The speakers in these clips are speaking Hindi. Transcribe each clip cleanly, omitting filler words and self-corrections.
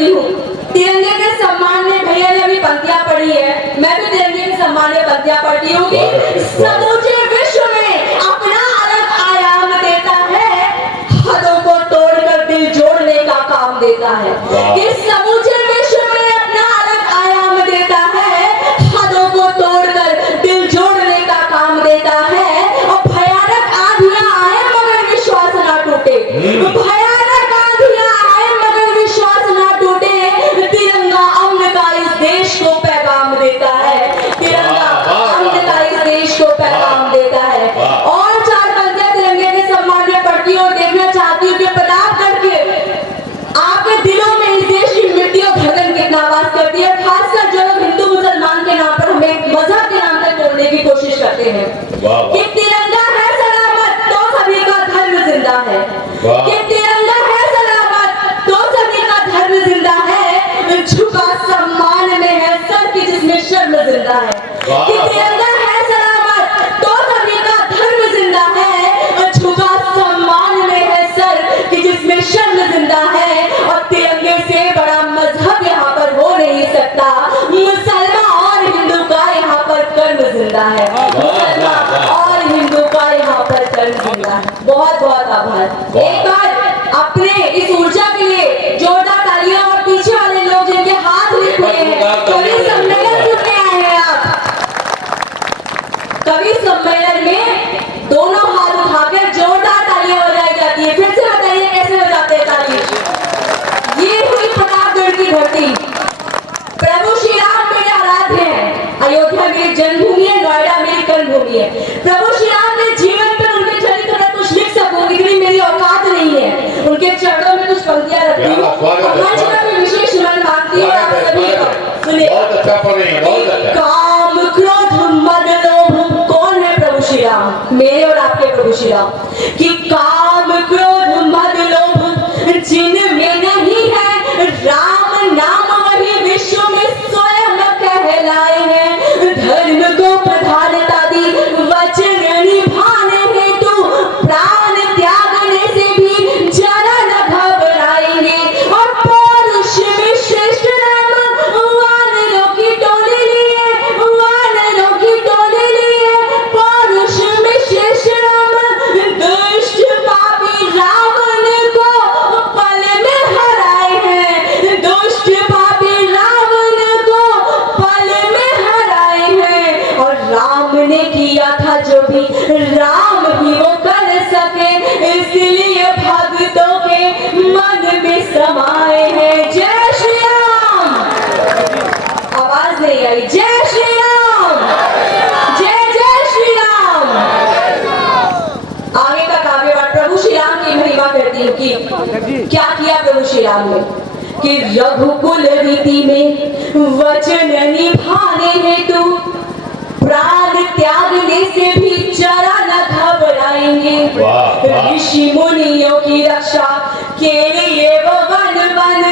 करती हूँ। तिरंगे के सम्मान में भैया ने अभी पंक्तियां पढ़ी है, मैं भी तिरंगे के सम्मान में पंक्तियां पढ़ती हूँ कि समूचे विश्व में अपना अलग आयाम देता है, हदों को तोड़कर दिल जोड़ने का काम देता है। कि समूचे विश्व में अपना अलग आयाम देता है, हदों को तोड़कर दिल जोड़ने का काम देता है। और भयानक आंधियां आए मगर विश्वास ना टूटे, भयानक आंधियां आए मगर विश्वास ना टूटे। तिरंगा अमन का इस देश को पैगाम देता है, तिरंगा अमन का इस देश को पैगाम देता है। और चार पंक्तियां तिरंगे के सम्मान में पढ़ती हूँ और देखना चाहती हूँ कि प्रतापगढ़ के आपके दिलों में इस देश की मिट्टी और धड़कन कितना आवाज करती है। खासकर जो लोग हिंदू मुसलमान के नाम पर हमें मजहब के नाम पर तोड़ने की कोशिश करते हैं कि तिरंगा है सलामत तो सभी का धर्म जिंदा है, कि तिरंगा है सलामत तो सभी का धर्म जिंदा है। झुका सम्मान में है सर की जिसमें शर्म जिंदा है, कि तिरंगा है सलामत तो सभी का धर्म जिंदा है। झुका सम्मान में है सर की जिसमें शर्म जिंदा है। और तिरंगे से बड़ा मजहब यहाँ पर हो नहीं सकता, मुसलमान और हिंदू का यहाँ पर कर्म जिंदा है, मुसलमान और हिंदू का यहाँ पर कर्म जिंदा है। बहुत बहुत आभार। एक बार अपने इस ऊर्जा के लिए जोरदार तालियां। और पीछे वाले लोग जिनके हाथ लिखे हैं, कवि सम्मेलन सुनने आए हैं आप, कवि सम्मेलन में दोनों हाथ उठाकर जोरदार तालियां बजाई जाती है। फिर से बताइए कैसे बजाते हैं ताली। ये हुई प्रतापगढ़ की धरती। प्रभु श्री राम मेरे आराध्य हैं, अयोध्या मेरी जन्मभूमि है, नोएडा मेरी कर्मभूमि है। प्रभु श्री राम के जीवन पर उनके चरित्र में कुछ लिख सकूं, इतनी मेरी औकात नहीं है। उनके चरणों में कुछ पंक्तियां रखती हूँ और मंच पर भी विशेष नमन मांगती हूँ आप सभी का। सुनिए। काम क्रोध मद लोभ कौन है? प्रभु श्री राम, मेरे और आपके प्रभु श्री राम। कि काम क्रोध मद लोभ जिनमें नहीं है राम नाम, वही विश्व में स्वयं कहलाए हैं। धर्म को प्रधानता दी वचन निभाने हेतु प्राण त्यागने से भी जरा न घबराएंगे। और पौरुष में श्रेष्ठ राम वानरों की टोली लिए, वानरों की टोली लिए। पौरुष में श्रेष्ठ राम दुष्ट पापी रावण को पल में हराए हैं, दुष्ट पापी रावण को पल में हराए हैं। और राम ने किया था जो भी राम ही वो कर सके, इसलिए भक्तों के मन में समाए हैं। जय श्री राम। आवाज नहीं आई। जय श्री राम, जय जय श्री राम। आगे का काव्य पाठ प्रभु श्री राम की महिमा करती हूँ कि क्या किया प्रभु श्री राम ने। कि रघुकुल रीति में वचन निभाने हेतु प्राण त्यागने से भी जरा न घबराएंगे। ऋषि मुनियों की रक्षा के लिए वो वन वन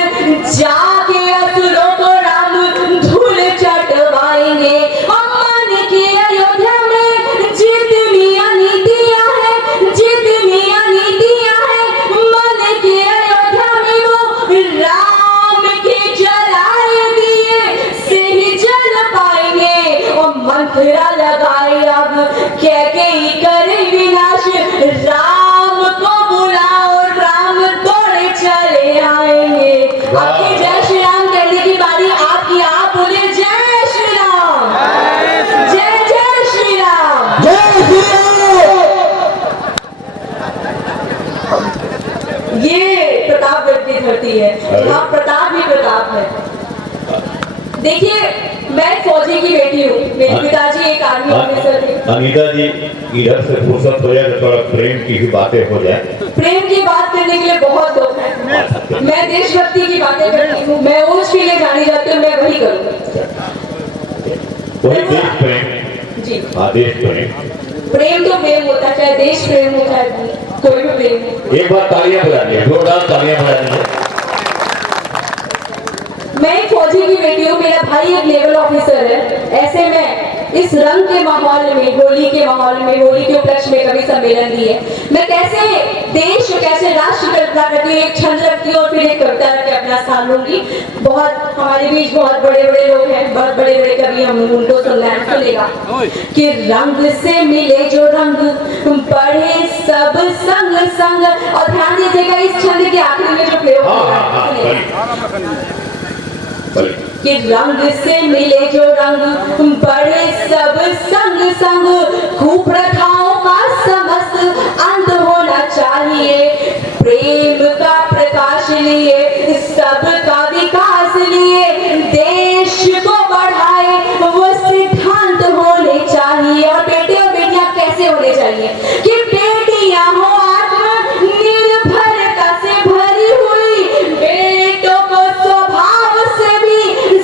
जाके असुरों को राम धूल चटवाएंगे। अम्मान की अयोध्या में जितनी अनीतियां हैं, जितनी अनीतियां हैं, मन की अयोध्या में वो राम के जलाए दिए से ही जल पाएंगे। और मंत्रा लगाए अब कैकेयी करे विनाश, राम को बुलाओ राम दौड़े चले आएंगे। आपकी जय श्री राम कहने की बारी आपकी, आप बोले जय श्री राम, जय जय श्री राम, जय श्री राम। ये प्रतापगढ़ की धरती है, यहाँ प्रताप ही प्रताप है। देखिए मैं फौजी की बेटी हूँ, मेरे पिताजी एक आर्मी ऑफिसर थे। अनीता जी इधर से फुर्सत हो जाए तो थोड़ा प्रेम की भी बातें हो जाए। प्रेम की बात करने के लिए बहुत लोग हैं। मैं देशभक्ति की बातें करती हूँ, मैं ऊंच के लिए जानी जाती हूँ, मैं वही करूँगा। वही देश प्रेम जी हाँ, देश प्रेम। प्रेम तो प्रेम होता है, चाहे देश प्रेम हो चाहे कोई भी प्रेम हो। एक बार तालियां बजानी है, जोरदार तालियां बजानी है। मैं एक फौजी की बेटी हूँ, मेरा भाई एक नेवल ऑफिसर है। ऐसे में इस रंग के माहौल में, होली के माहौल में, होली के उपलक्ष्य में कवि सम्मेलन दिए, मैं कैसे देश, कैसे राष्ट्र की कल्पना करती हूँ, एक छंद रखती हूँ और फिर एक कविता रख के अपना स्थान लूंगी। बहुत हमारे बीच बहुत बड़े बड़े लोग हैं, बहुत बड़े बड़े कवि, हम उनको सुनेगा कि रंग से मिले जो रंग पढ़े सब संग संग। और ध्यान दीजिएगा इस छंद के आखिर में जो प्रयोग कि रंग से मिले जो रंग पढ़े सब संग संग, कुप्रथाओं का समस्त अंत होना चाहिए, प्रेम का प्रकाश लिए सबका विकास लिए, देश को बढ़ाए वो सिद्धांत होने चाहिए। और बेटे और बेटियां कैसे होने चाहिए कि बेटियां हो आत्मनिर्भरता से भरी हुई, बेटों को स्वभाव से भी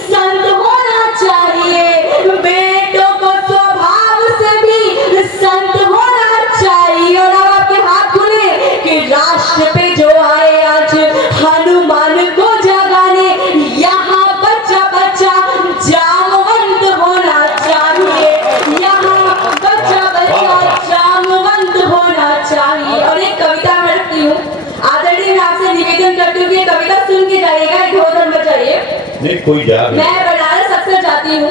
संत होना चाहिए, बेटों को स्वभाव से भी संत होना चाहिए। और अब आपके हाथ खुले कि राष्ट्र पे जो आए आज हनुमान को जगाने, यहाँ बच्चा बच्चा जामवंत होना चाहिए, यहाँ बच्चा बच्चा जामवंत होना चाहिए। और एक कविता मैं रखती हूँ, आदरणीय मैं आपसे निवेदन करती हूँ कि कविता सुन के जाइएगा, इधर मत जाइए। नहीं कोई जा मैं बनारस अक्सर जाती हूँ,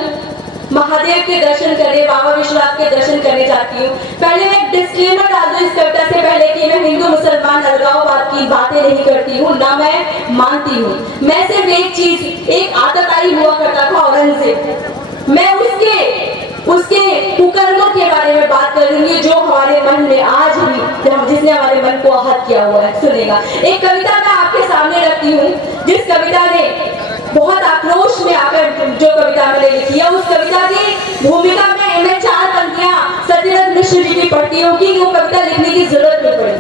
महादेव के दर्शन करने, बाबा विश्वनाथ के दर्शन करने जाती हूँ। पहले मैं एक डिस्क्लेमर डाल दूं इस कविता से पहले कि मैं हिंदू मुसलमान अलगाववाद की बातें नहीं करती हूँ, ना मैं मानती हूँ। मैं सिर्फ एक चीज, एक आदत आई हुआ करता था औरंगजेब, मैं उसके कुकर्मों के बारे में बात करूंगी जो हमारे मन में आज भी, जिसने हमारे मन को आहत किया हुआ है। सुनेगा, एक कविता मैं आपके सामने रखती हूँ, जिस कविता ने बहुत आक्रोश में आकर जो कविता मैंने लिखी है, उस कविता की भूमिका में मैं 4 पंक्तियां सत्यव्रत मिश्र जी की पढ़ती हूँ कि वो कविता लिखने की जरूरत नहीं पड़ी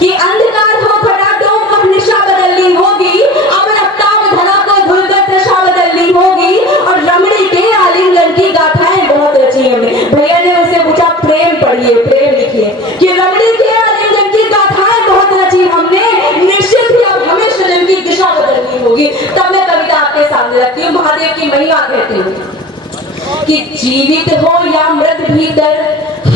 कि अंधकार हो घटा डोम को निशा बदलनी होगी, अब रफ्तार धरा को धुलकर दशा बदलनी होगी। और रमणी के आलिंगन की गाथाएं बहुत रची हमने। भैया ने उसे पूछा प्रेम पढ़िए, प्रेम लिखिए, कि रमणी के आलिंगन की गाथाएं बहुत रची हमने, निश्चित ही अब हमें सृजन की दिशा बदलनी होगी। तब मैं कविता आपके सामने रखती हूँ, महादेव की महिमा कहती हूँ कि जीवित हो या मृत भीतर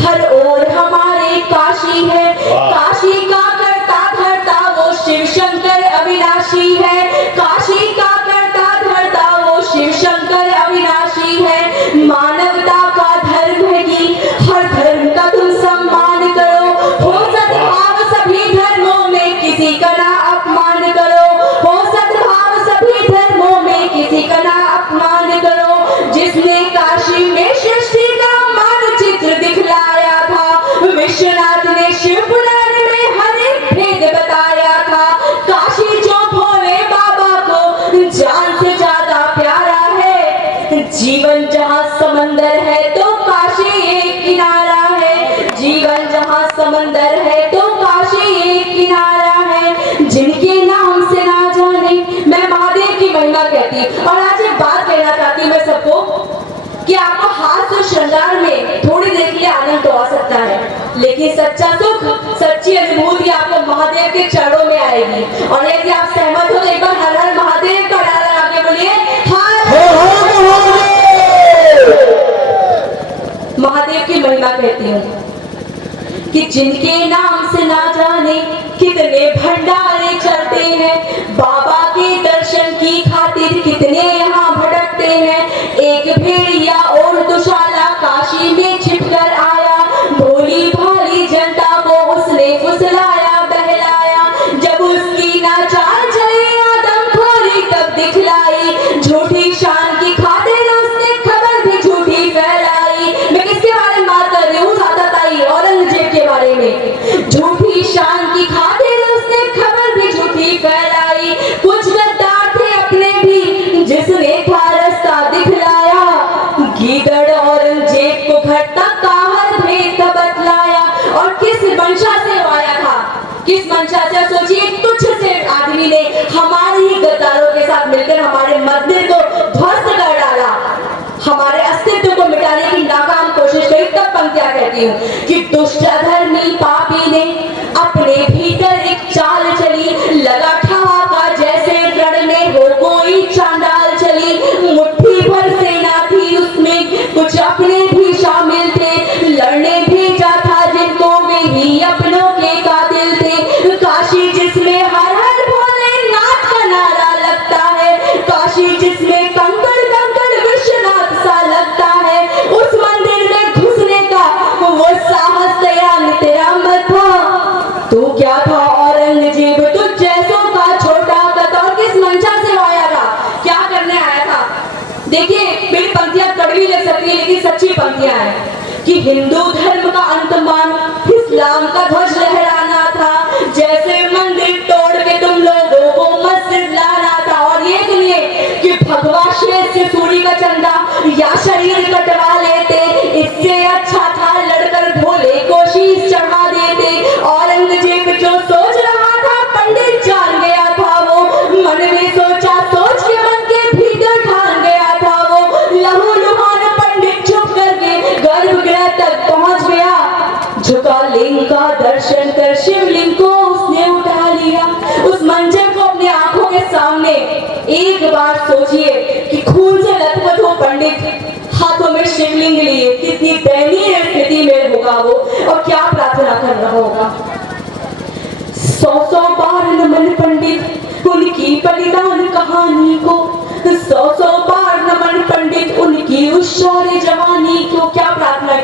हर ओर हमारे काशी है, काशी का करता धरता वो शिव शंकर अविनाशी है, काशी का करता धरता वो शिव शंकर अविनाशी है। मानवता का धर्म है कि हर धर्म का तुम सम्मान करो, हो सद्भाव सभी धर्मों में किसी का ना अपमान करो, हो सद्भाव सभी धर्मों में किसी का ना अपमान करो। जिसने काशी में सृष्टि का मानचित्र दिखलाया था, विश्वनाथ ने शिव पुराण में हर एक भेद बताया था। काशी जो भोले बाबा को जान से ज्यादा प्यारा है, जीवन जहाँ समंदर है तो काशी एक किनारा है, जीवन जहाँ समंदर है तो काशी एक किनारा है। जिनके नाम से ना जाने, मैं महादेव की महिमा कहती। और आज एक बात कहना चाहती मैं सबको कि आपको हास्य श्रृंगार में थोड़ी देर के लिए आनंद तो आ सकता है, लेकिन सच्चा सुख, सच्ची अनुभूति आपको महादेव के चरणों में आएगी। और यदि आप सहमत हो तो एक बार हर हर महादेव का नारा लगा के बोलिए महादेव की महिमा कहती हूँ कि जिनके नाम से ना जाने कितने भंडारे चलते हैं, बाबा के दर्शन की खातिर कितने यहाँ भटकते हैं। एक भेड़िया और दुशाला काशी में छिपकर आया, भोली भाली जनता को उसने फुसलाया बहलाया। जब उसकी ना चाल चली आदमखोरी तब दिखलाई, झूठी शान की खातिर उसने खबर भी झूठी फैलाई। मैं किसके बारे में बात कर रही हूँ? सादाताई औरंगजेब के बारे में। झूठी शान की खातिर उसने खबर भी झूठी फैलाई। कुछ गद्दार थे अपने भी जिसने था रास्ता दिखलाया, गीदड़ औरंगजेब को घटता काहर भेद बतलाया। और किस मंशा से आया था, किस मंशा से? सोचिए, तुच्छ से आदमी ने हमारे ही गद्दारों के साथ मिलकर हमारे मंदिर को ध्वस्त कर डाला, हमारे अस्तित्व को मिटाने की नाकाम कोशिश करी। तब पंक्तियां कहती हूँ कि दुष्ट अधर्मी पापी ने अपने भीतर एक चाल चली, लगा ठहाका जैसे रण में हो कोई चांडाल चली। मुट्ठी भर सेना थी उसमें, कुछ अपने भी शामिल थे, लड़ने भेजा था जिनको वे ही अपनों के कातिल थे। काशी जिसमें हर हर भोले नाथ का नारा देखिए मेरी पंक्तियां कड़वी लग सकती है लेकिन सच्ची पंक्तियां हैं कि हिंदू धर्म का अंत मान इस्लाम का ध्वज लहराना था, जैसे मंदिर तोड़ के तुम लोगों को मस्जिद लाना था। और ये सुनिए कि भगवा श्वेत से सूरी का चंदा या शरीर कटवा लेते, इससे अच्छा था लड़कर भोले को शीश चढ़ा देते। औरंगजेब जो सोच रहा था पंडित जान गया था, वो मन में सोचा सोच के मन के भीतर ठान गया था। वो लहू लुहान पंडित चुप करके गर्भगृह तक पहुंच गया, झुका लिंग का दर्शन कर शिवलिंग को उसने उठा लिया। उस मंजर को अपनी आंखों के सामने एक बार सोचिए कि खून से लथपथ हो पंडित हाथों में शिवलिंग लिए, कितनी दयनीय स्थिति में होगा वो और क्या प्रार्थना कर रहा होगा। 100 बार नमन पंडित उनकी बलिदान कहानी को, 100 बार नमन पंडित उनकी उस शौर्य जवानी को। क्या प्रार्थना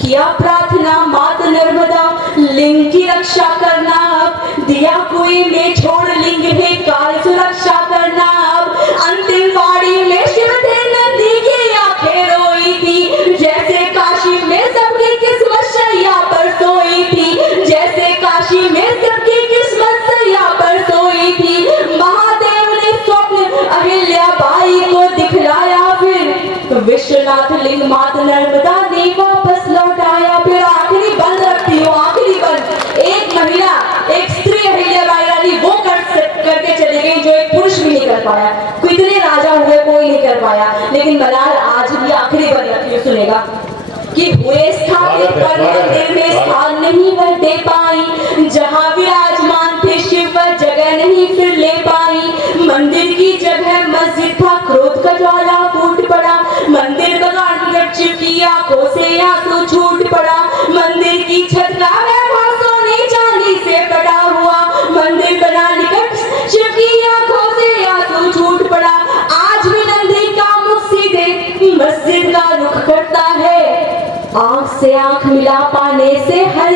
किया प्रार्थना मात नर्मदा लिंग की रक्षा करना, अब दिया कुएं में छोड़ लिंग है काल सुरक्षा करना। अब अंतिम वाड़ी में शिव थे नंदी की आंखें रोई थी, जैसे काशी में सबकी किस्मत शैया पर सोई थी, जैसे काशी में सबकी किस्मत शैया पर सोई थी। महादेव ने स्वप्न अहिल्या बाई को दिखलाया, फिर विश्वनाथ लिंग मात नर्मदा ने वापस लौटाया। फिर आखिरी बंद रखती हूँ, आखिरी बंद एक महिला एक स्त्री अहिल्या बाई रानी वो करके चली गई जो एक पुरुष भी नहीं कर पाया। कितने राजा हुए कोई नहीं कर पाया, लेकिन मलाल आज भी आखिरी बंद रखती हूँ सुनेगा कि हुए स्थापित पर मंदिर में स्थान नहीं भर दे पाई, जहाँ विराजमान थे शिव पर जगह नहीं फिर ले पाई। मंदिर की जगह मस्जिद था क्रोध का ज्वाला फूट पड़ा, मंदिर बगान शिव की आंखों से आंसू छूट पड़ा। मंदिर की छत का वैभव सोने चांदी से कटा हुआ, मंदिर बना निकट शिव की आंखों से आंसू छूट पड़ा। आज भी नंदी का मुख सीधे मस्जिद का रुख करता है, आंख से आंख मिला पाने से हर